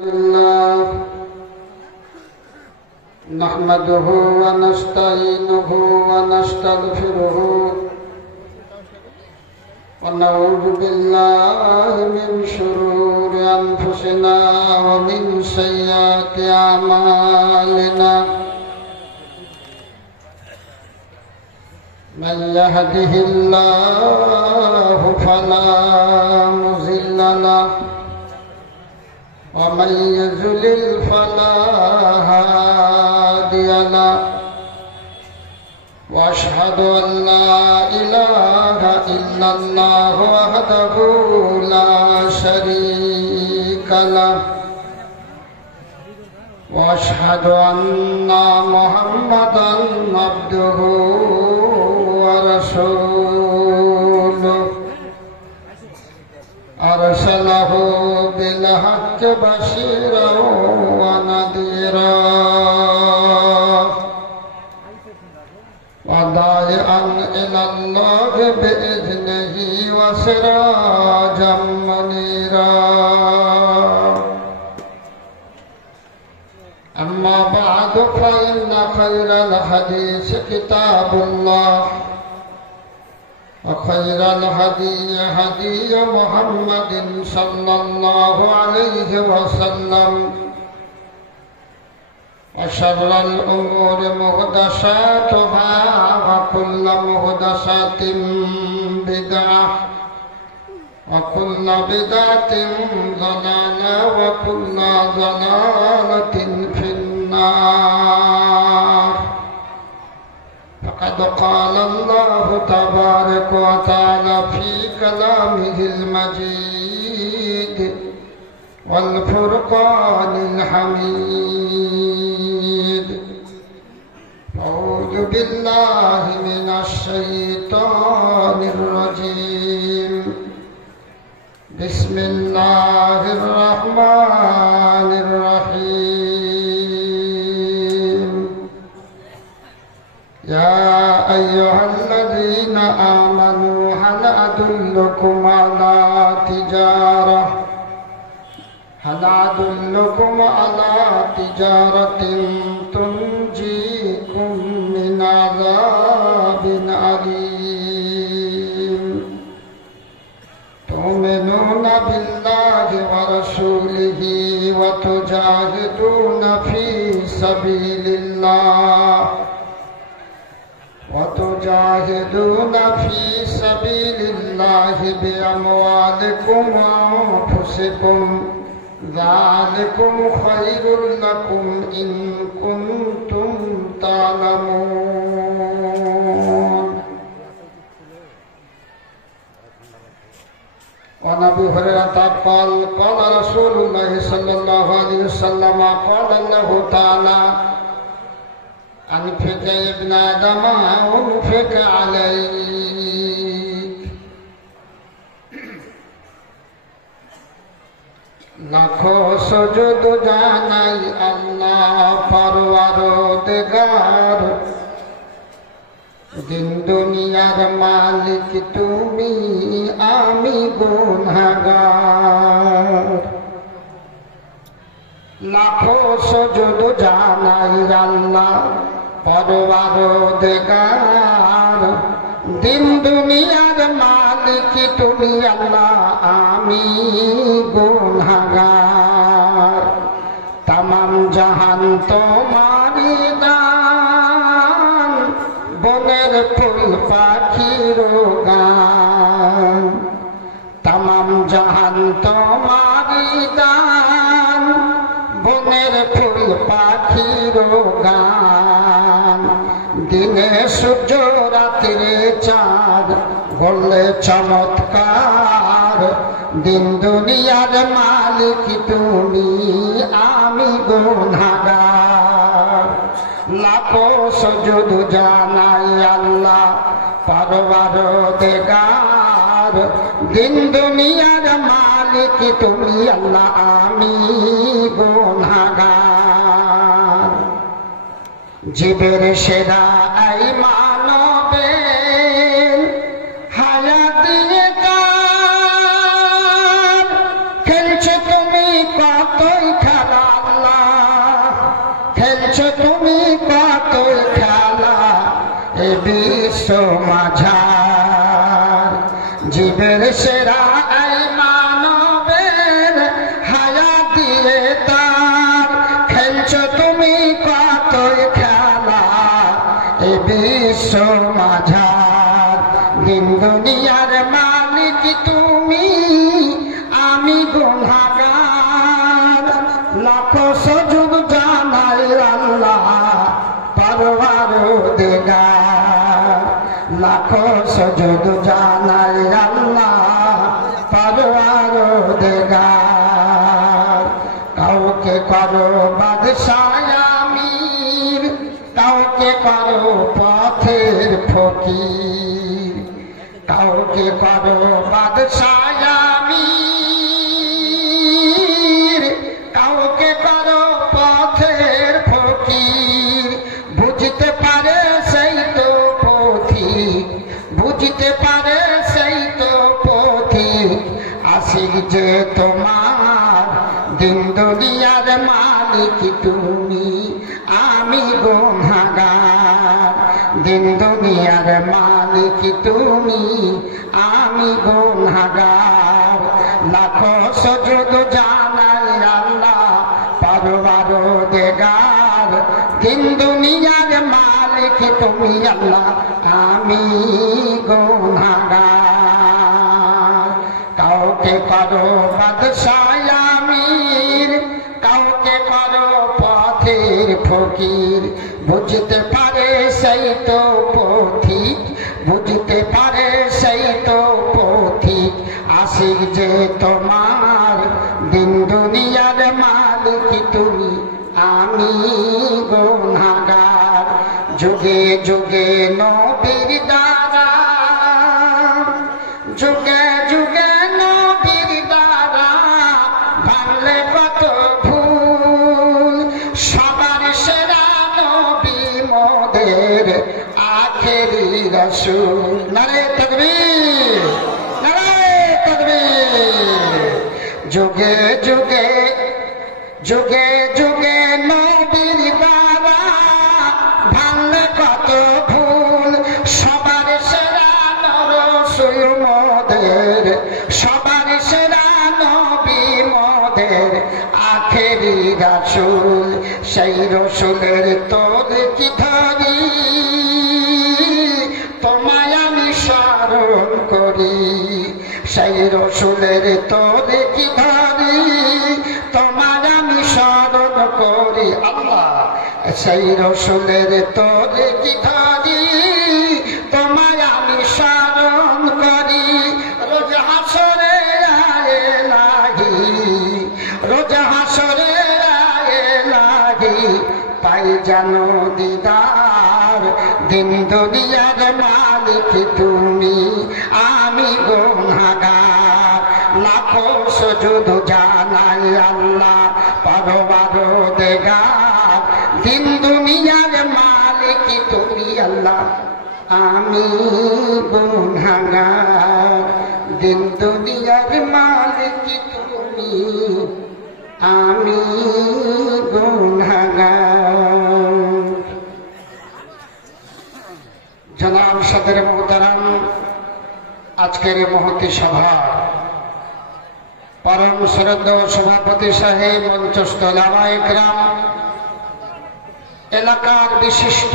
الله نحمده ونستعينه ونستغفره ونعوذ بالله من شرور أنفسنا ومن سيئات أعمالنا من يهده الله فلا مضل له ومن يضلل فلا هادي له واشهد ان لا اله الا الله وحده لا شريك له واشهد ان محمدا عبده ورسوله أرسله بالحق بشيرا ونذيرا وداعيا إلى الله بإذنه وسراجا منيرا أما بعد فإن خير الحديث كتاب الله وخير الهدي هدي محمد صلى الله عليه وسلم وشر الأمور محدثاتها وكل محدثة بدعة وكل بدعة ضلالة وكل ضلالة في النار. فقد قال الله تبارك وتعالى في كلامه المجيد والفرقان الحميد. أعوذ بالله من الشيطان الرجيم. بسم الله الرحمن الرحيم. يا أيها الذين آمنوا هل أدلكم على تجارة تنجيكم من عذاب أليم تؤمنون بالله ورسوله وتجاهدون في سبيل الله بأموالكم وأنفسكم ذلكم خير لكم إن كنتم تعلمون. وعن أبي هريرة قال قال رسول الله صلى الله عليه وسلم قال الله تعالى أنفق يا ابن آدم أنفق عليك. লাখো সুজুদ জানাই আল্লাহ পরওয়ারদিগার, দিন দুনিয়ার মালিক তুমি আমি গুনাহগার। লাখো সুজুদ জানাই আল্লাহ পরওয়ারদিগার, দিন দুনিয়ার মালিক তুমি আল্লাহ আমি গুনাহগার। তামাম জাহান তোমারি দান, বনের ফুল পাখির গান। তামাম জাহান তোমারি দান, বনের ফুল পাখির গান। দিনে সূর্য রাত্রে চাঁদ বললে চমৎকার, দিন দুনিয়ার মালিক তুমি আমি গুনাহগার। লাখো সুজুদ জানাই আল্লাহ পরওয়ারদিগার, দিন দুনিয়ার মালিক তুমি আল্লাহ আমি গুনাহগার। জীবের সেরা এই মানবের হায়াত দিয়ে খেলছো তুমি কতই বিশ্ব মাঝার জীবের সেরা এই মানবের হায়া দিয়ে তার খেলছো তুমি কতই খেলা এই বিশ্ব মাঝার দিন দুনিয়ার মালিক তুমি আমি গুনাহগার লাখো সুজুদ জানাই আল্লাহ পরওয়ারদিগার লাখো সুজুদ জানাই আল্লাহ পরওয়ারদিগার কাউকে করো বাদশাহ আমির কাউকে করো পথের ফকির কাউকে করো বাদশাহ আমির কাউকে করো পথের ফকির বুঝতে পারে সেই তো পথিক বুঝতে পারে সেই তো পথিক আশিক যে তোমার দিন দুনিয়ার মালিক তুমি আমি গুনাহগার দিন দুনিয়ার মালিক তুমি আমি গুনাহগার লাখো সুজুদ জানাই আল্লাহ পরওয়ারদিগার দিন দুনিয়ার মালিক তুমি আল্লাহ আমি গুনাহগার কাউকে করো বাদশাহ আমির কাউকে করো পথের ফকির বুঝতে পারে সেই তো পথিক বুঝতে পারে সেই তো পথিক আশিক যে তোমার দিন দুনিয়ার মালিক তুমি আমি গুনাহগার যুগে যুগে নবীর দ্বারা যুগে যুগে নবীর দ্বারা ভাঙলে কত ভুল সবার সেরা নবী মোদের আখেরি রাসূল নারে তাকবীর নারে তাকবীর যুগে যুগে যুগে যুগে নবীর দ্বারা ভাঙলে কত ভুল সবার সেরা রাসূল মোদের সবার সেরা নবী মোদের আখেরি রাসূল সেই রাসূলের তোর কি ধরি তোমায় আমি স্মরণ করি সেই রাসূলের তোর কি ধরি তোমায় আমি স্মরণ করি আল্লাহ সেই রাসূলের তোর কি ধরি তোমায় আমি স্মরণ করি রোজ হাসরে আয়ে লাগি রোজ হাসরে আয়ে লাগি পাই জানো দিদার দিন দুনিয়ার মালিক তুমি আমি গুনাহগার লাখো সুজুদ জানাই আল্লাহ পরওয়ারদিগার দিন দুনিয়ার মালিক তুমি আল্লাহ আমি গুনাহগার দিন দুনিয়ার মালিক তুমি আমি গুনাহগার জনাব সদর মোহতারাম আজকের মহতী সভা পরম শ্রদ্ধেয় সভাপতি সাহেব মঞ্চস্থ ওলামায়ে কেরাম এলাকার বিশিষ্ট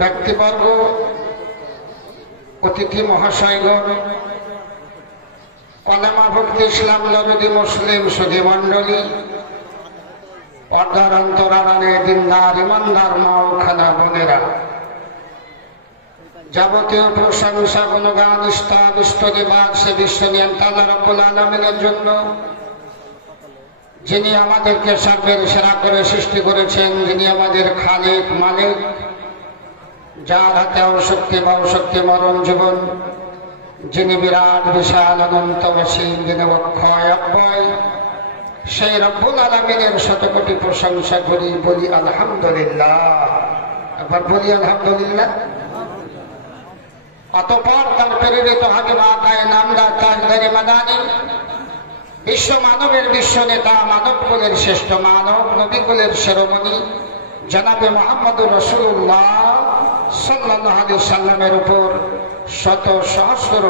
ব্যক্তিবর্গ অতিথি মহাশয়গণ কলেমা ভক্তি ইসলাম দরদি মুসলিম সুধী মণ্ডলী পর্দার অন্তরালে দিনদার ইমানদার মা ও খালা বোনেরা যাবতীয় প্রশংসা গুণগান ইষ্টদিবাদ সে বিশ্বনিয়ন্তা আল্লাহ রাব্বুল আলামিনের জন্য যিনি আমাদেরকে সর্বের সেরা করে সৃষ্টি করেছেন যিনি আমাদের খালিক মালিক যার হাতে অশক্তি বা অশক্তি মরণ জীবন যিনি বিরাট বিশাল অনন্ত অসীম যিনি অক্ষয় অব্যয় সেই রব্বুল আলামিনের শতকোটি প্রশংসা করি বলি আলহামদুলিল্লাহ একবার বলি আলহামদুলিল্লাহ অতঃপর তার প্রেরিত হাবিব আকায়ে নামদার তাজদারে মাদানী বিশ্ব মানবের বিশ্ব নেতা মানব কুলের শ্রেষ্ঠ মানব নবী কুলের শিরোমণি জনাবে মুহাম্মদুর রাসূলুল্লাহ সাল্লাল্লাহু আলাইহি সাল্লামের উপর শত সহস্র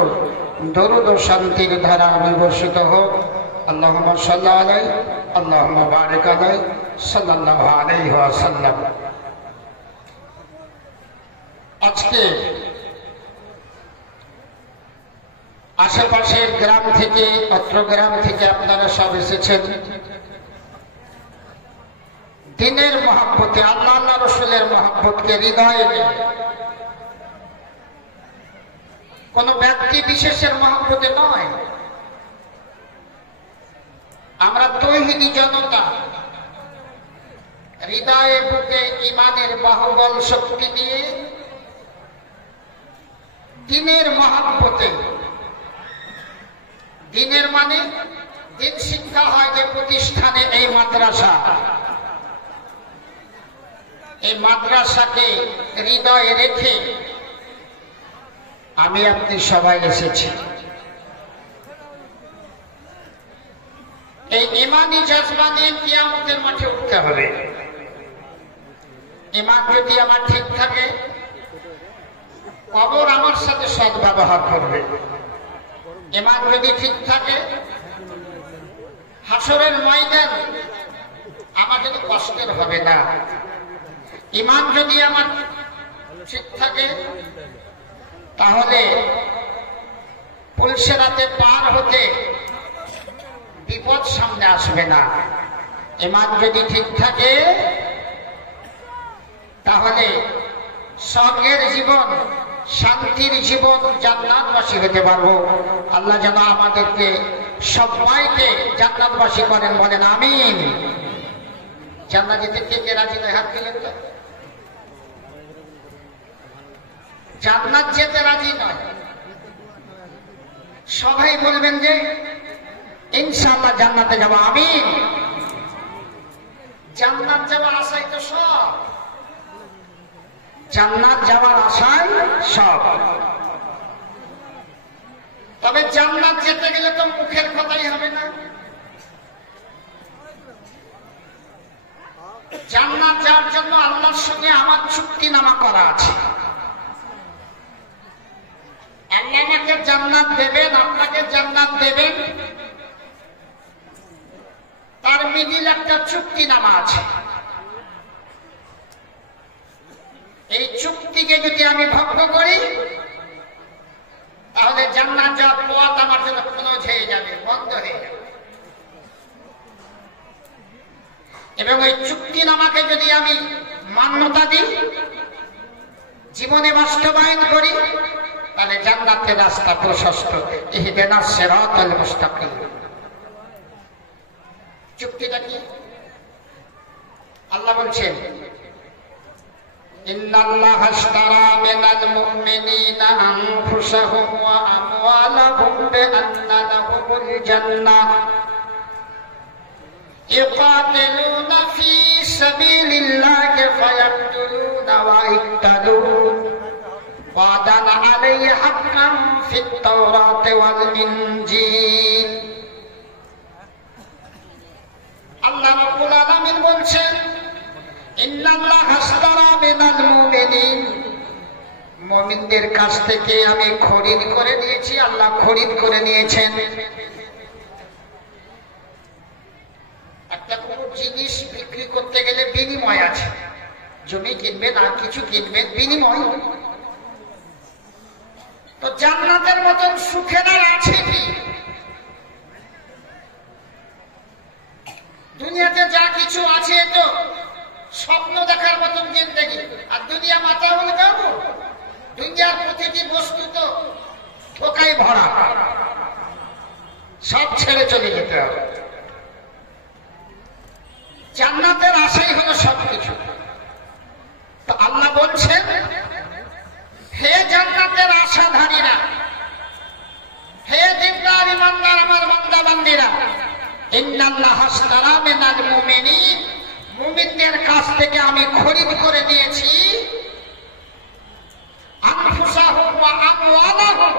দরুদ ও শান্তির ধারা নিবর্ষিত হোক। আল্লাহুম্মা সাল্লি আলাইহি আল্লাহুম্মা বারিক আলাইহি সাল্লাল্লাহু আলাইহি ওয়াসাল্লাম। আজকে আশেপাশের গ্রাম থেকে, অত্র গ্রাম থেকে আপনারা সব এসেছেন দিনের মহব্বতে, আল্লাহ আল্লাহ রসুলের মহব্বতকে হৃদয়ে নিয়ে, কোন ব্যক্তি বিশেষের মহব্বতে নয়। আমরা তৌহিদি জনতা, হৃদয়ে বুকে ইমানের বাহুবল শক্তি দিয়ে দিনের মহব্বতে, দিনের মানে দিন শিক্ষা হয় যে প্রতিষ্ঠানে, এই মাদ্রাসা, এই মাদ্রাসাকে হৃদয়ে রেখে আমি আপনি সবাই এসেছি। এই ইমানি জজবা নিয়ে কিয়ামতের মাঠে উঠতে হবে। ইমান যদি আমার ঠিক থাকে, কবর আমার সাথে সদ্ব্যবহার করবে। ইমান যদি ঠিক থাকে, হাসরের ময়দান আমার যদি কষ্টের হবে না। ইমান যদি আমার ঠিক থাকে, তাহলে পুলসেরাতে পার হতে বিপদ সামনে আসবে না। ইমান যদি ঠিক থাকে, তাহলে স্বর্গের জীবন, শান্তির জীবন, জান্নাতবাসী হতে পারবো। আল্লাহ যেন আমাদেরকে সবাইকে জান্নাতবাসী করেন, বলেন আমিন। জান্নাত যেতে কে কে রাজি নয়? হাত দিলেন তো। জান্নাত যেতে রাজি নয়, সবাই বলবেন যে ইনশাআল্লাহ জান্নাতে যাবো, আমিন। জান্নাত যাওয়ার আশাই তো সব, জান্নাত যাওয়ার আশায় সব। তবে জান্নাত যেতে গেলে তো মুখের কথাই হবে না। জান্নাত যাওয়ার জন্য আল্লাহর সঙ্গে আমার চুক্তিনামা করা আছে। আল্লাহ আমাকে জান্নাত দেবেন, আপনাকে জান্নাত দেবেন, তার মিডিল একটা চুক্তিনামা আছে। এই চুক্তিকে যদি আমি ভঙ্গ করি, তাহলে জান্নাত যাওয়ার পথ আমার জন্য ক্লোজ হয়ে যাবে, বন্ধ হয়ে যাবে। এবং ওই চুক্তিনামাকে যদি আমি মান্যতা দিই, জীবনে বাস্তবায়ন করি, তাহলে জান্নাতের রাস্তা প্রশস্ত। ইহদিনাস সিরাতাল মুস্তাকিম। চুক্তিটা কি? আল্লাহ বলছেন, ইন্নাল্লাহা আশতারা মিনাল মুমিনিনা আনফুসাহুম ওয়া আমওয়ালাহুম বিআন্না লাহুমুল জান্নাহ ইউকাতিলুনা ফী সাবিলিল্লাহি ফায়াকতুলুনা ওয়া ইয়াকতুলুন ওয়াদান আলাইহি হাক্কান ফিত তাওরাতি ওয়াল ইনজিল। আল্লাহ রাব্বুল আলামিন বলছেন, ইন্নাল্লাহা আশতারা মিনাল মুমিনিন, মুমিনদের কাছ থেকে আমি খরিদ করে নিয়েছি। আল্লাহ খরিদ করে নিয়েছেন। একটা কোনো জিনিস বিক্রি করতে গেলে বিনিময় আছে। জমি কিনবেন আর কিছু কিনবেন, বিনিময়। তো জান্নাতের মতন সুখের আর আছে কি? দুনিয়াতে যা কিছু আছে তো স্বপ্ন দেখার মতন জিন্দেগি। আর দুনিয়া মাথা হলে যাবো, দুনিয়ার প্রতিটি বস্তু তো ধোকায় ভরা, সব ছেড়ে চলে যেতে হবে। জান্নাতের আশাই হলো সবকিছু। তো আল্লাহ বলছেন, হে জান্নাতের আশাধারীরা, হে দিনদার ইমানদার আমার বান্দা বান্দীরা, ইন্নাল্লাহা আশতারা মিনাল মুমিনিন, মুমিনদের কাছ থেকে আমি খরিদ করে নিয়েছি আনফুসাহুম ওয়া আমওয়ালাহুম,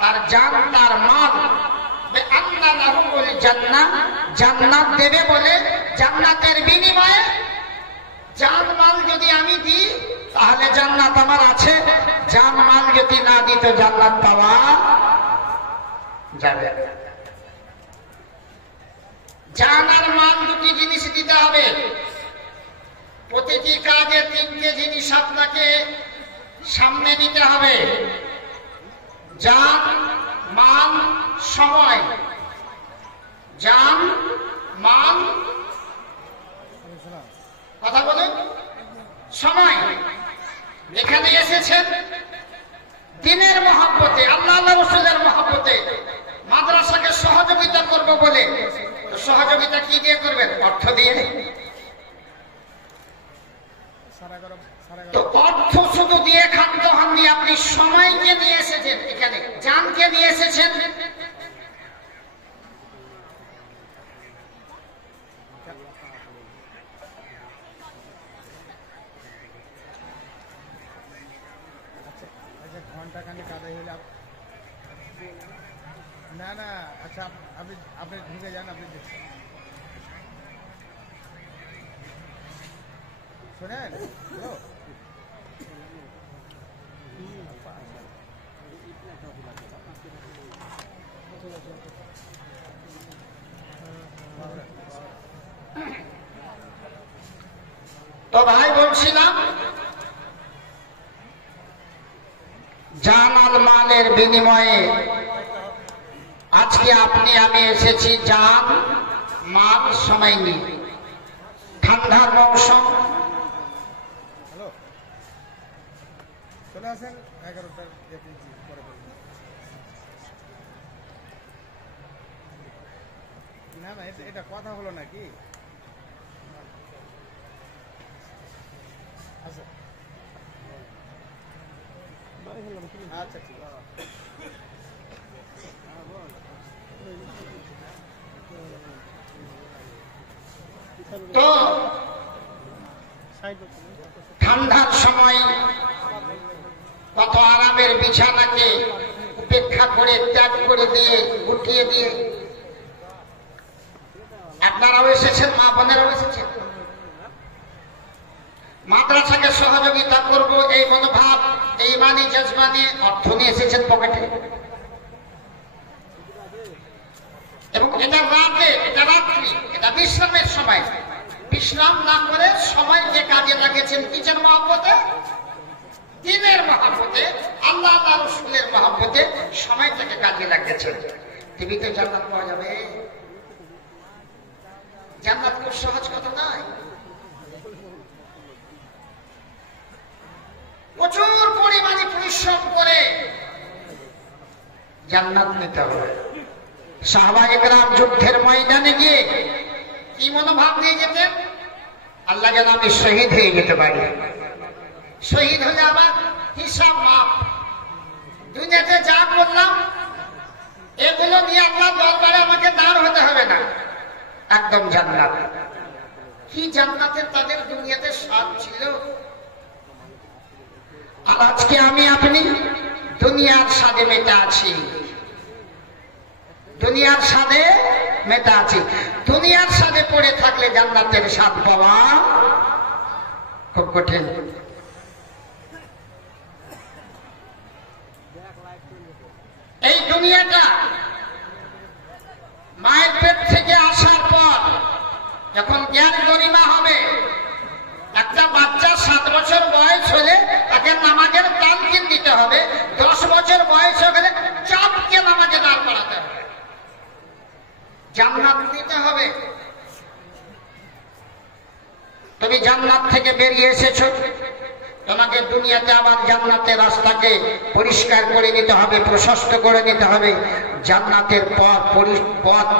তার জান তার মাল, বিআন্না লাহুমুল জান্নাহ, জান্নাত দেবে বলে, জান্নাতের বিনিময়ে জান মাল যদি আমি দিই তাহলে জান্নাত আমার আছে, জান মাল যদি না দিই তো জান্নাত পাওয়া যাবে। জান আর মাল দুটি জিনিস দিতে হবে। প্রতিটি কাজে তিনটে জিনিস আপনাকে সামনে দিতে হবে, জান, মাল, সময়। জান, মাল, কথা বলুন, সময়। এখানে এসেছেন দ্বীনের মহব্বতে, আল্লাহ রাসূলের মহব্বতে, মাদ্রাসাকে সহযোগিতা করব বলে। তো সহযোগিতা কি দিয়ে করবেন? অর্থ দিয়ে। তো অর্থ শুধু দিয়ে ক্ষান্ত হননি, আপনি সময়কে নিয়ে এসেছেন, এখানে জানকে নিয়ে এসেছেন। না না, আচ্ছা আপনি আপনি ঢুকে যান, আপনি শোনেন। তো ভাই বলছিলাম, জান আর মালের বিনিময়ে আজকে আপনি আমি এসেছি জান, মাল, সময় নিয়ে। ঠান্ডার মৌসুম, হ্যালো, চলে আসেন 11টার পরে। না না, এটা কথা হলো নাকি? আচ্ছা আচ্ছা, ঠিক আছে। তো ঠান্ডার সময় কত আরামের বিছানাকে উপেক্ষা করে, ত্যাগ করে দিয়ে, গুটিয়ে দিয়ে আপনারাও এসেছেন, মা বোনেরাও এসেছেন। মাদ্রাসাকে সহযোগিতা করব এই মনোভাব, এই মানি জজবা নিয়ে অর্থ নিয়ে এসেছেন পকেটে। এবং এটা রাতে, এটা রাত্রি, এটা বিশ্রামের সময়। বিশ্রাম না করে সময়কে কাজে লাগিয়েছেন কিসের মহব্বতে? দ্বীনের মহব্বতে, আল্লাহ রাসূলের মহব্বতে সময়টাকে কাজে লাগিয়েছেন। টিভিতে জান্নাত পাওয়া যাবে? জান্নাত খুব সহজ কথা নয়। প্রচুর পরিমাণে পরিশ্রম করে জান্নাত নিতে হবে। সাহাবায়ে কেরাম যুদ্ধের ময়দানে গিয়ে কি মনোভাব নিয়ে যেতেন? আল্লাহ যেন আমি শহীদ হয়ে যেতে পারি। শহীদ হলে আবার হিসাব মাপ। দুনিয়াতে যা করলাম এগুলো নিয়ে আল্লাহ দরবারে আমাকে দাঁড় হতে হবে না, একদম জান্নাত। কি জান্নাতের তাদের দুনিয়াতে স্বাদ ছিল। আর আজকে আমি আপনি দুনিয়ার স্বাদে মেতে আছি, দুনিয়ার স্বাদে মেতে আছি। দুনিয়ার স্বাদে পড়ে থাকলে জান্নাতের স্বাদ পাওয়া খুব কঠিন। এই দুনিয়াটা মায়ের পেট থেকে আসার পর যখন জ্ঞান গরিমা হবে, একটা বাচ্চা 7 বছর বয়স হলে তাকে নামাজের তালকিন দিতে হবে। 10 বছর বয়স হয়ে গেলে চাপকে নামাজে দাঁড় করাতে হবে, জান্নাত দিতে হবে। তুমি জান্নাত থেকে বেরিয়ে এসেছো, তোমাকে দুনিয়াতে আবার জান্নাতের রাস্তাকে পরিষ্কার করে নিতে হবে, প্রশস্ত করে নিতে হবে। জান্নাতের পথ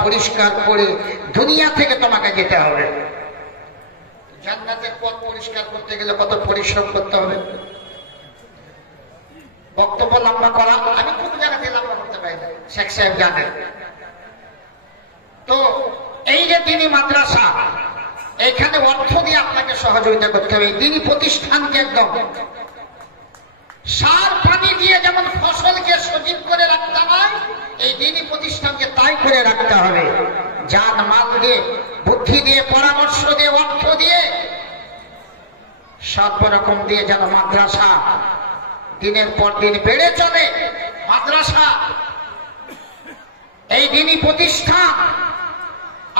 পরিষ্কার করে দুনিয়া থেকে তোমাকে যেতে হবে। জান্নাতের পথ পরিষ্কার করতে গেলে কত পরিশ্রম করতে হবে। বক্তব্য লম্বা করা, আমি খুব জায়গাতে লম্বা করতে পারি না, শেখ সাহেব জানেন। তো এই যে দিনী মাদ্রাসা, এখানে অর্থ দিয়ে আপনাকে সহযোগিতা করতে হবে। দিনী প্রতিষ্ঠানকে একদম সার পানি দিয়ে যেমন ফসলকে সজীব করে রাখতে হয়, এই দিনী প্রতিষ্ঠানকে তাই করে রাখতে হবে। জান মাল দিয়ে, বুদ্ধি দিয়ে, পরামর্শ দিয়ে, অর্থ দিয়ে সর্বরকম দিয়ে যেন মাদ্রাসা দিনের পর দিন বেড়ে চলে। মাদ্রাসা এই দিনই প্রতিষ্ঠান,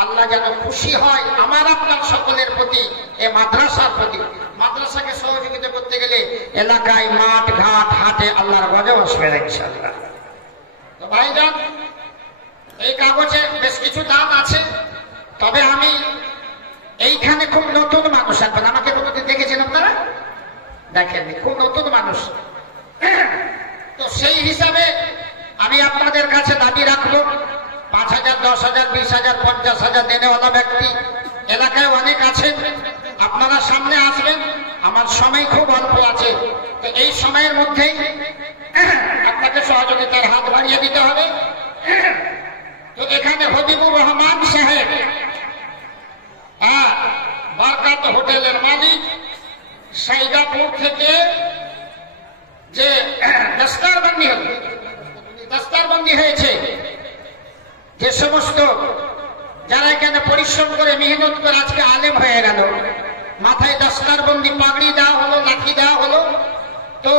আল্লাহ যেন খুশি হয় আমার আপনার সকলের প্রতি, এ মাদ্রাসার প্রতি। মাদ্রাসাকে সহযোগিতা করতে গেলে এলাকায় মাঠ ঘাট হাটে আল্লাহর গজব আসবে ইনশাআল্লাহ। তো ভাইজান, এই কাগজে বেশ কিছু দান আছে, তবে আমি এইখানে খুব নতুন মানুষ আছেন, আমাকে কোনোদিন দেখেছেন আপনারা? দেখেননি, খুব নতুন মানুষ। তো সেই হিসাবে আমি আপনাদের কাছে দাবি রাখবো 5,000, 10,000, 20,000, 50,000 দেনেওয়ালা ব্যক্তি এলাকায় অনেক আছেন। আপনারা সামনে আসবেন, আমার সময় খুব অল্প আছে, তো এই সময়ের মধ্যেই আপনাকে সহযোগিতার হাত বাড়িয়ে দিতে হবে। তো এখানে হবিবুর রহমান সাহেব, বারকাত হোটেলের মালিক, সাইদাপুর থেকে যে দস্তারবন্দি হয়েছে, যে সমস্ত যারা এখানে পরিশ্রম করে মেহনত করে আজকে আলেম হয়ে গেল, মাথায় দস্তারবন্দি পাগড়ি দেওয়া হলো, লাঠি দেওয়া হলো। তো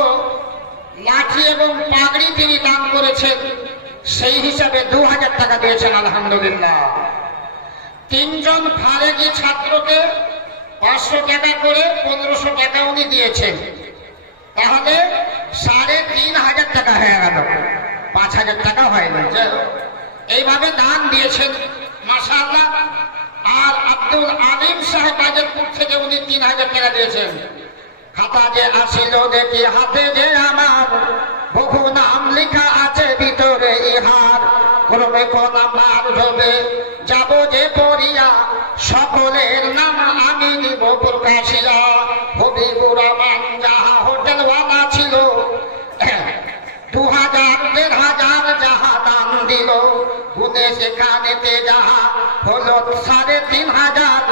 লাঠি এবং পাগড়ি তিনি দান করেছেন, সেই হিসাবে 2,000 টাকা দিয়েছেন, আলহামদুলিল্লাহ। 3 জন ফারেগি ছাত্রকে 500 টাকা করে 1500 টাকা উনি দিয়েছেন, তাহলে 3,500 টাকা হয়ে গেল, 5,000 টাকা হয়নি। এইভাবে দান দিয়েছেন, মাশাআল্লাহ। আর আব্দুল আলিম সাহেব বাজারপুর থেকে উনি 3,000 টাকা দিয়েছেন। খাতা যে আসিল দেখি হাতে যে আমার, বহু নাম লেখা আছে ভিতরে ইহার, ক্রমে কোন আমার হবে যাব যে পড়িয়া, সকলের নাম আমি নিব প্রকাশিয়া। হবিবুর রহমান যাহা হোটেলওয়ালা ছিল, 2,000, 1,500 যাহা দান দিল, গুনে সেখানেতে যাহা হলো 3,500,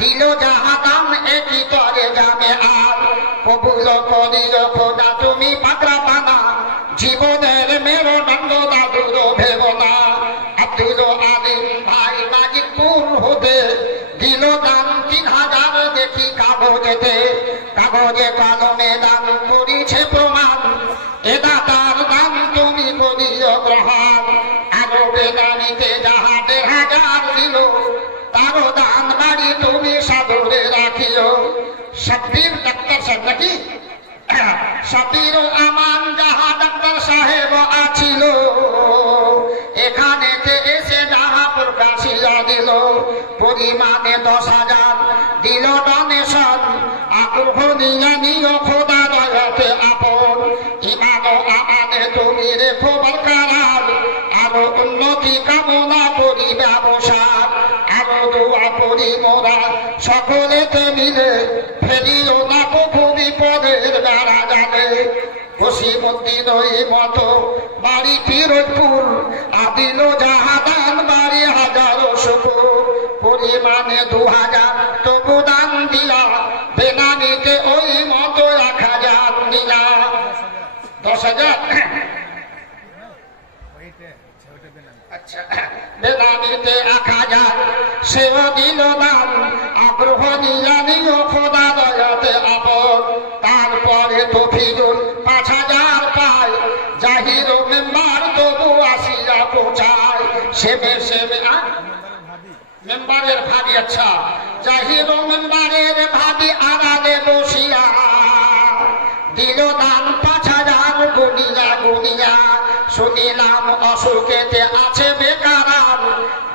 দিল যাহা দাম একই তরে জামে আর। কবুল করিল খোদা তুমি পাত্রা পানা, জীবনের মেরুদণ্ড দাদুর ভেব না। আব্দুল আলিম ভাই মাজিদপুর হতে দিল দান 3,000, দেখি কাগজেতে, কাগজে কলমে দান করিছে প্রমাণ, এ দাতার দান তুমি করিও গ্রহণ। আরো বেদানিতে যাহা 1,500 দিল, তারও দান বাড়ি তুমি সাদরে রাখিও। সাব্বির ডাক্তার সাহেব নাকি? সাব্বির আমান যাহা ডাক্তার সাহেব আছিল, এখানেতে এসে যাহা প্রকাশিয়া দিল, পরিমাণে 10,000 দিল ডোনেশন। আগ্রহ নিয়ে নিও খোদা দয়াতে আপন, ইমান ও আমানে তুমি রেখো বরকরার, আরো উন্নতি কামনা করি ব্যবসার। আরো দোয়া করি মোরা সকলেতে মিলে, ফেলিও না কখু বিপদের বেড়া জানে। বসিমুদ্দিন ওই মতো বাড়ি পিরোজপুর, আদিল জাহাদান বাড়ি হাজারো শুকুর। পরিমাণে 2,000 তবু দান দিয়া, বেনামিতে ওই মতো 1,000 দিলা। 10,000 আচ্ছা, বেনামিতে 1,000 সেও দিল দান, আগ্রহ নিয়া নিও খোদা দয়াতে আপন। তারপরে তো ফিরুন 5,000 পায়, জাহির মেম্বার তবু আসিয়া পৌঁছায়। সেবে সেবে মেম্বারের ভাবি, আচ্ছা, জাহির মেম্বারের ভাবি আড়ালে বসিয়া দিল দান 5,000 গুনিয়া গুনিয়া। শুনিলাম অসুখেতে আছে বেকারাম,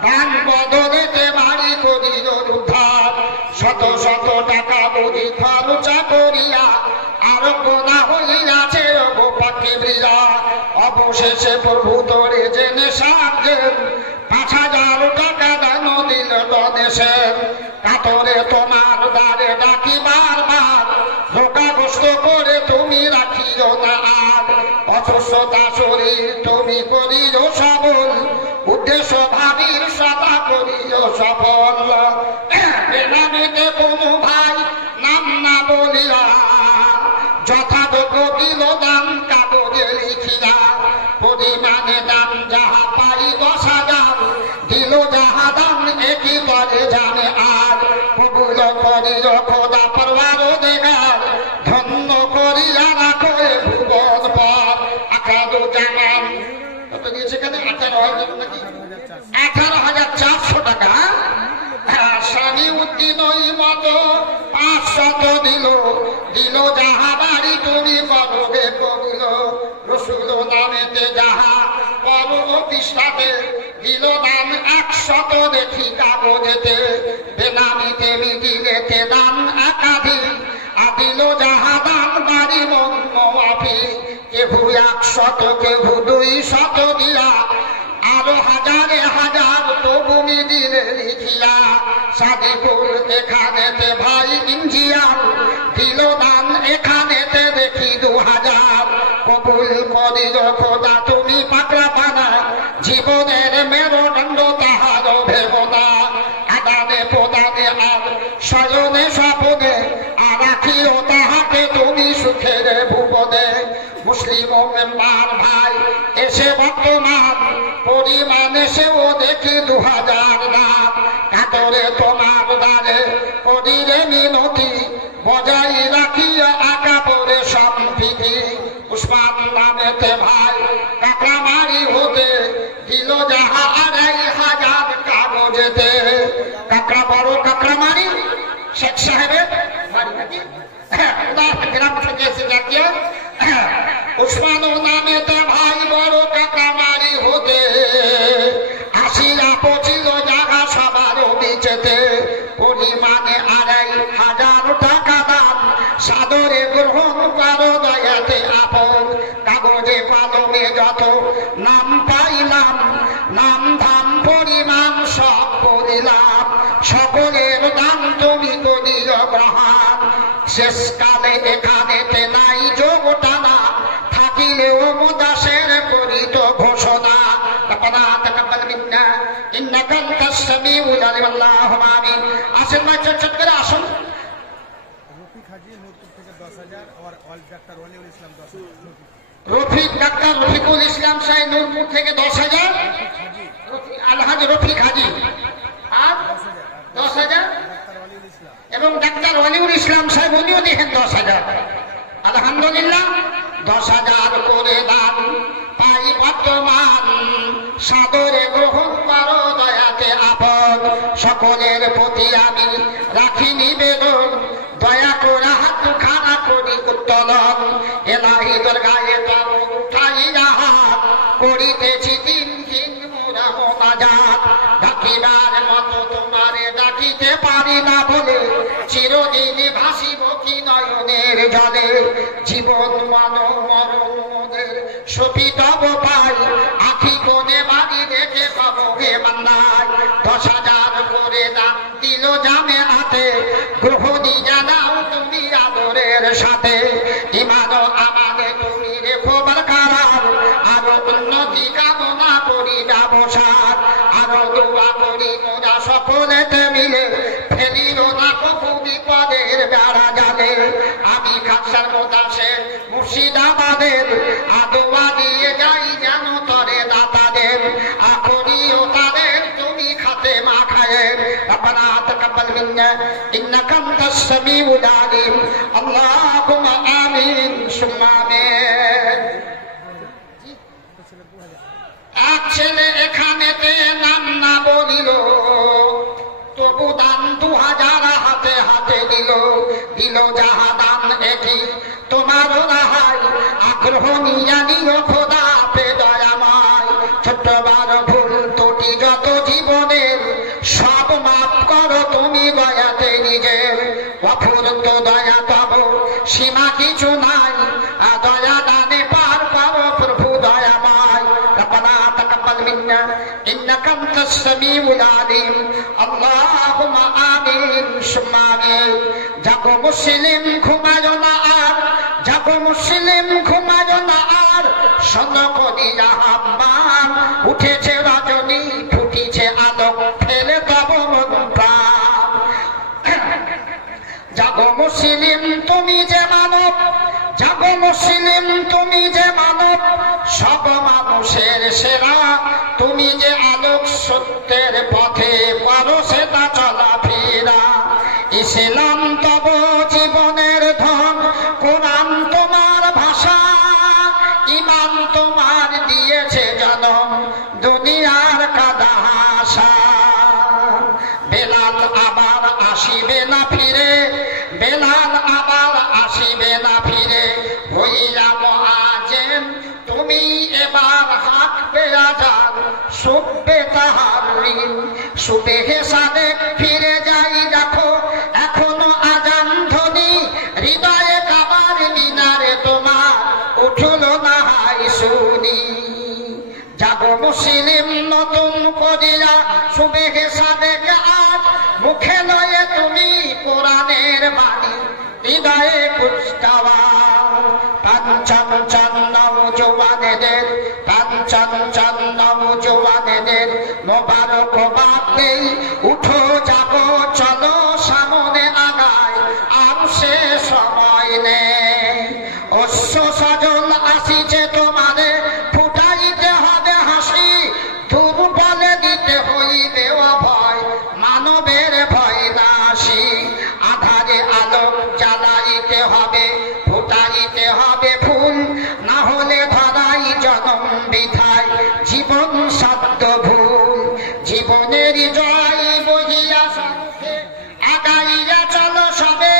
দান বদলেতে বাড়ি করিল উদ্ধার। শত শত টাকা বুঝি খরচা করিয়া, আর গোনা হইয়াছে গোপাকে বৃরা। অবশেষে প্রভু তোরে জেনে সারছেন, 5,000 টাকা দান দিল ডোনেশন। কাতরে তোমার দ্বারে ডাকি বারবার, ধোকাগ্রস্ত করে তুমি রাখিও না আর। অসুস্থতা শরীর তুমি করিও সবল, উদ্দেশ্য ভাবির সদা করিও সফল। বেনামিতে কোনো ভাই নাম না বলিয়া, যথাযোগ্য দিল দান কাগজে লিখিয়া। পরিমাণে দান যাহা পাই 10,000, দিল যাহা দান একই পরে জানে আর। কবুল করিও খোদা পরওয়ারদিগার, 100 দিল দিল যাহা বাড়ি তুমি বলবে কবুল রসুল নামেতে যাহা বলো পৃষ্ঠাতে দিল দান 100 দেখি কাগজেতে বেনামিতে মিটিলেতে দান একাধিক আদিল যাহা দান বাড়ি মন মাফি কেহু 100 কেহু 200 দিয়া আরো হাজারে হাজার তবুমি দিলে লিখিয়া সাদিপুর এখানেতে ভাই ইঞ্জিয়ার দিল দান এখানেতে দেখি 2000 কবুল করিল খোদা তুমি পাকড়া পানা জীবনের মেরুদণ্ড তাহার ভেবনা আদানে প্রদানে আর শয়নে স্বপনে আর রাখিও তাহাকে তুমি সুখের ভুবনে মুসলিম মেম্বার ভাই এসে বর্তমান পরিমাণ এসেও দেখি 2000 দাম কাতরে তোমার দ্বারে করিলে মিনতি বজাই রাখিয়া আঁকা পরে সম্প্রীতি উসমান নামেতে ভাই কাকড়ামারি হতে দিল যাহা 2500 কাগজেতে কাকড়া বড় কাকড়ামারি শেখ সাহেবের বাড়ি নাকি গ্রাম থেকে এসে জাতীয় উসমান নামেতে ভাই বড় কাকড়ামারি হতে 80-25 জায়গা সবার বিচেতে পরিমাণে 2500 টাকা দাম সাদরে গ্রহণ করো দয়াতে আপন কাগজে কলমে যত নাম পাইলাম নাম ধাম পরিমাণ সব করিলাম সকলের দাম তুমি করিও গ্রহণ শেষকালে এখানেতে নাই যোগ টানা থাকিলেও মুদাসের করিত ঘোষণা রব্বানা তাকাব্বাল মিন্না ইন্নাকা আনতাস সামিউল আলিম আল্লাহুম্মা আমিন আসেন ভাই চট করে আসুন রফিক হাজি নূরপুর থেকে 10,000 और ডাক্তার ওয়ালিউল ইসলাম 10,000 রফিক ডাক্তার রফিকুল ইসলাম সাহেব নূরপুর থেকে 10,000 আলহাজ রফিক হাজি আর 10,000 এবং ডাক্তার ওয়ালিউল ইসলাম সাহেব উনিও দেখেন 10,000 আলহামদুলিল্লাহ 10,000 করে দান পাই বর্তমান সাদরে গ্রহণ করো দয়াতে আপন সকলের প্রতি আমি রাখি নিবেদন দয়া করে হাত খানা করি উত্তোলন এলাহি দরগায়ে তব উঠাইয়া হাত করিতেছি দিন দিন মোরা মোনাজাত ডাকিবার মতো তোমারে ডাকিতে পারি না বলে চিরদিন ভাসিব কি নয়নের জলে জীবন মানব মরণ মোদের সপিতব পাই আখি কোণে বাড়ি দেখে পাবো হে মান্নাই 10,000 করে দাম দিল জামে হাতে গ্রহণী জানাও তুমি আদরের সাথে ইমান আমাদের তুমি রেখো বরকরার আরো উন্নতি কামনা করি ব্যবসার আরো দোয়া করি মোরা সকলেতে মিলে ফেলিল না কবু বিপদের বেড়া জালে আমি খাকসার মোদাসে মুর্শিদাবাদের আদোয়া দিয়ে যাই যেন তরে দাতাদের আকরিও তাদের তুমি খাতে মাখায়ের রব্বানা তাকাব্বাল মিন্না ইন্নাকা আনতাস সামিউল আলিম আল্লাহুম্মা আমিন সুম্মা আমিন এক ছেলে এখানেতে নাম না বলিল তবু দান 2000 হাতে হাতে দিল দিল যাহা দান একই তোমার রাহাই আগ্রহ নিয়া নিও খোদা পে দয়াময় ছোট্ট বার ভুল ত্রুটি যত জীবনের সব মাফ করো তুমি দয়াতে নিজের অফুরন্ত দয়া তব সীমা কিছু নাই দয়া দানে পার করো প্রভু দয়াময় রব্বানা তাকাব্বাল মিন্না ইন্নাকা আনতাস সামিউল আলিম আল্লাহুম্মা আমিন সুম্মা আমিন জাগো মুসলিম ঘুমায়ো না আর জাগো মুসলিম ঘুমায়ো না আর শোনো কলিজা আহ্বান উঠেছে রজনী ফুটিছে আলো ফেলে দেব মন প্রাণ জাগো মুসলিম তুমি যে মানব জাগো মুসলিম তুমি যে মানব সব মানুষের সেরা তুমি যে আলোক সত্যের পথে করো সেটা চলাফেরা ইসলাম তব জীবনের ধন কোরআন তোমার ভাষা ইমান তোমার দিয়েছে জনম দুনিয়ার কাদা হাসা বেলাল আবার আসিবে না ফিরে বেলাল আবার আসিবে না ফিরে হইয়া মুয়াজ্জিন তুমি এবার হাঁকবে আজান শুনবে তাহার ঋণ সুবেহে সাদেক ফিরে যাই দেখো এখনো আজান ধ্বনি হৃদয়ে কাবার মিনারে তোমার উঠল না হাই শুনি জাগো মুসলিম নতুন করিয়া সুবেহে সাদেক আজ মুখে লয়ে তুমি কোরআনের বাণী হৃদয়ে কুচকাওয়া পাঞ্চম নওজওয়ানেদের পাঞ্চম নওজওয়ানেদের মোবারকবাদ দেই উঠো জাগো চলো সামনে আগায় আর সে সময় নেই অশ্ব সজল আসিছে তোমাদের ফুটাইতে হবে হাসি দুর্বলে দিতে হইবে অভয় মানবের ভয় নাশি আধারে আলোক জ্বালাইতে হবে ফুটাইতে হবে ফুল না হলে ধরাই জনম বিধায় জীবন সাধ্য ভুল জীবনের জয় বহিয়া সম্মুখে আগাইয়া চলো সবে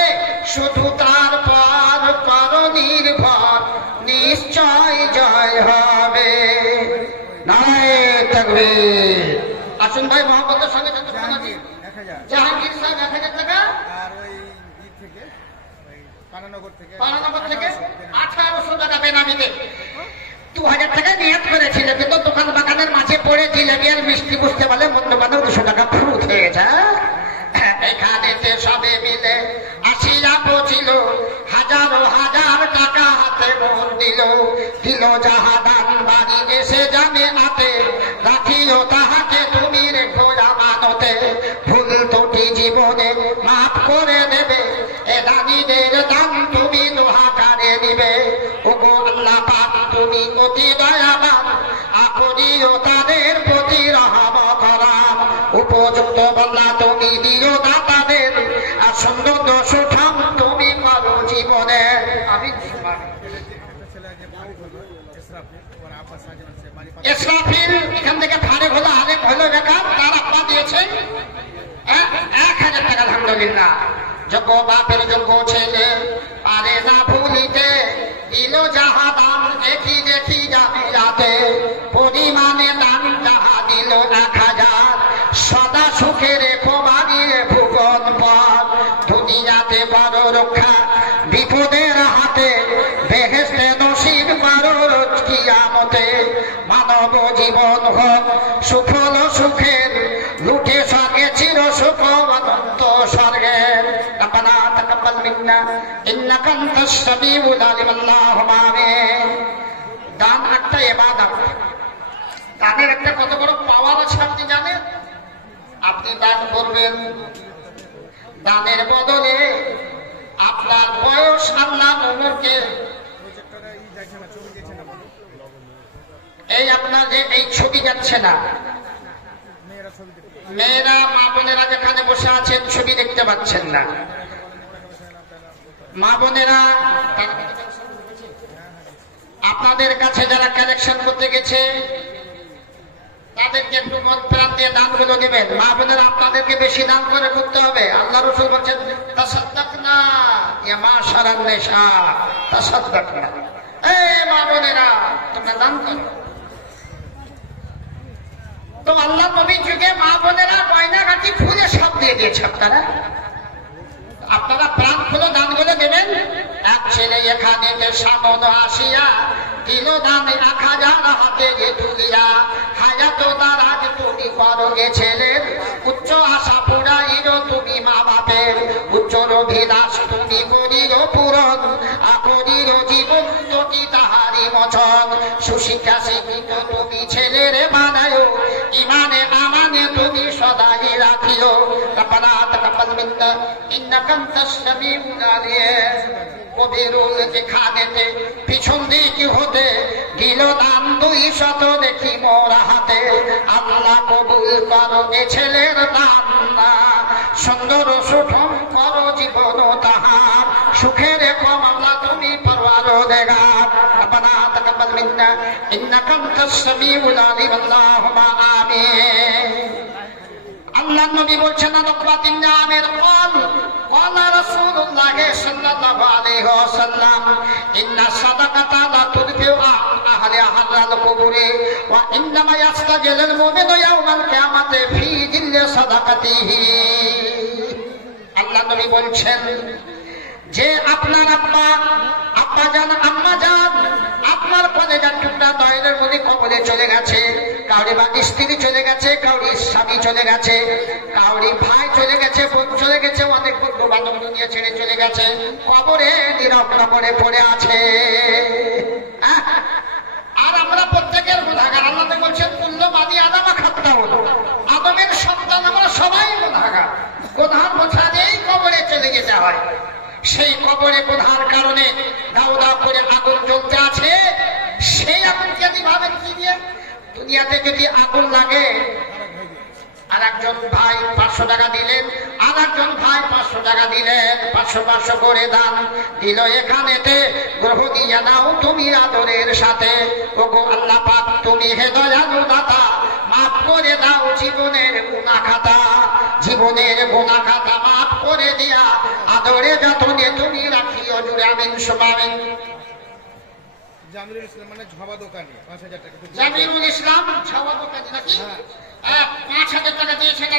শুধু তার পর পর নির্ভর নিশ্চয় জয় হবে নারে তাকবীর আসুন ভাই মোহাম্মদের সঙ্গে জাহাঙ্গীর 1000 জাহাঙ্গীর সাহেব 1000 টাকা আর ওই ই থেকে ওই পানানগর থেকে 1800 টাকা বেনামিতে 2000 টাকা নিয়ত করেছিল কিন্তু দোকান বাগানের মাঝে পড়ে জিলেবি আর মিষ্টি বুঝতে পারলে মন্দ বান্ধব 200 টাকা ফুরুত হয়ে গেছে এখানেতে সবে মিলে আসিয়া পৌঁছিল হাজারো হাজার টাকা হাতে মোর দিল জাহাদান বাড়ি এসে জানে হাতে রাখিও তাহাকে তুমি রেখো আমানতে ভুল ত্রুটি জীবনে মাফ করে দেবে এ দানিদের দান তুমি দোহাকারে দিবে ওগো আল্লাহ পাক তুমি অতি দয়াবান আপনিও তাদের প্রতি রহম করাম উপযুক্ত বল্লা তুমি দিও দাতাদের আর সুন্দর সুঠাম তুমি করো জীবনে আমি ইসরাফিল এখান থেকে ফারেক হলো আলেম হলো বেকার তার আব্বা দিয়েছেন 1000 টাকা আলহামদুলিল্লাহ যোগ্য বাপের যোগ্য ছেলে পারে না ভুলিতে দিল যাহা দান দেখি দেখি যাবে যাতে পরিমাণে দান যাহা দিল 1000 সদা সুখে রেখো বাড়িয়ে ভুবন পথ দুনিয়াতে বড় রক্ষা বিপদের হাতে বেহেশতে নসিব পারো রোজ কিয়ামতে মানব জীবন হোক সুফল সুখের লুটে স্বর্গে চির সুখ অনন্ত স্বর্গের রব্বানা তাকাব্বাল মিন্না ইন্নাকা আনতাস সামিউল আলিম আল্লাহুম্মা আমিন দান একটা ইবাদত দানের একটা কত বড় পাওয়ার আছে আপনি জানেন আপনি দান করবেন দানের বদলে আপনার বয়স আল্লাহ উমরকে এই আপনার যে এই ছবি যাচ্ছে না মেয়েরা মা বোনেরা যেখানে বসে আছেন ছবি দেখতে পাচ্ছেন না মা বোনেরা আপনাদের কাছে যারা কালেকশন করতে গেছে তাদেরকে একটু মন প্রাণ দিয়ে দানগুলো দেবেন মা বোনেরা আপনাদেরকে বেশি দান করে করতে হবে আল্লাহ রাসূল বলেন তাসাদদাকনা ইয়া মাশারান নিসা তাসাদদাকনা এই মা বোনেরা তোমরা দান করো তো আল্লাহ নবীর যুগে মা বোনেরা গয়নাগাটি খুলে সব দিয়ে দিয়েছে আপনারা প্রাণ খুলে দানগুলো দেবেন এক ছেলে এখানে সামনে আসিয়া দিল দানে 1000 হাতে যে তুলিয়া হায়াত দারাজ তুমি করো গে ছেলের উচ্চ আশা পুরাইল তুমি মা বাপের উচ্চ অভিলাষ তুমি করিল পূরণ আপনির জীবন তোটি তাহারি মচন সুশিক্ষা শিক্ষিত তুমি ছেলের বানায় ইমানে আমানে তুমি সদাই রাখিও রব্বানা তাকাব্বাল মিন্না ইন্নাকা আনতাস সামিউল আলিম কবিরুল যেখানেতে পিছন দিকে হতে দিল দান 200 দেখি মোর হাতে আল্লাহ কবুল করো এ ছেলের দান সুন্দর সুঠম করো জীবন তাহার সুখের কম আল্লাহ তুমি পরওয়ারদিগার রব্বানা তাকাব্বাল মিন্না ইন্নাকা আনতাস সামিউল আলিম আল্লাহুম্মা আমিন আল্লাহ নবী বলছেন আমের কল قال رسول الله সাল্লাল্লাহু আলাইহি ওয়াসাল্লাম ইন্না সাদাকাতা লা তুদফিউ আহলি হাযাল কুবুরি ওয়া ইন্নামা ইয়াস্তাজিলুল মুমিনু ইয়াওমাল কিয়ামাতি ফি জিল্লি সাদাকাতিহি। আল্লাহ নবী বলছেন যে আপনার আব্বাজান আম্মাজান আপনার কলেজার টুকরা দয়ের মধ্যে কবরে চলে গেছে, কাউরি বা স্ত্রী চলে গেছে, কাউরি স্বামী চলে গেছে, কাউরি ভাই চলে গেছে, বোন চলে গেছে, অনেক বন্ধু বান্ধব দুনিয়া ছেড়ে চলে গেছে, কবরে নীরব কবরে পড়ে আছে। আর আমরা প্রত্যেকের গুনাহগার। আল্লাহ বলছেন কুল্লুবাদী আদমা খাত্তা হলো, আদমের সন্তান আমরা সবাই গুনাহগার। গুনাহ বোঝা নেই, কবরে চলে যেতে হয়। সেই কবরে বোঝার কারণে দাউ দাউ করে আগুন জ্বলতে আছে। সেই আগুনকে নিভাবেন কি দিয়ে? দুনিয়াতে যদি আগুন লাগে, আর একজন ভাই 500 টাকা দিলেন, আর একজন ভাই 500 টাকা দিলেন, 500 করে দান দিল। এখানেতে গ্রহ দিয়া নাও তুমি আদরের সাথে। ওগো আল্লাহ পাক, তুমি হে দয়ালু দাতা, মাফ করে দাও জীবনের গুনাহ খাতা, জীবনের গুনাহ খাতা মাফ করে দিয়া আদরে যতনে তুমি রাখিও জুড়ে। আমিন সুবহান। জামিরুল ইসলাম মানে ঝাবা দোকানি 5000 টাকা। জামিরুল ইসলাম ঝাবা দোকানি নাকি? 5000 টাকা দিয়েছেন।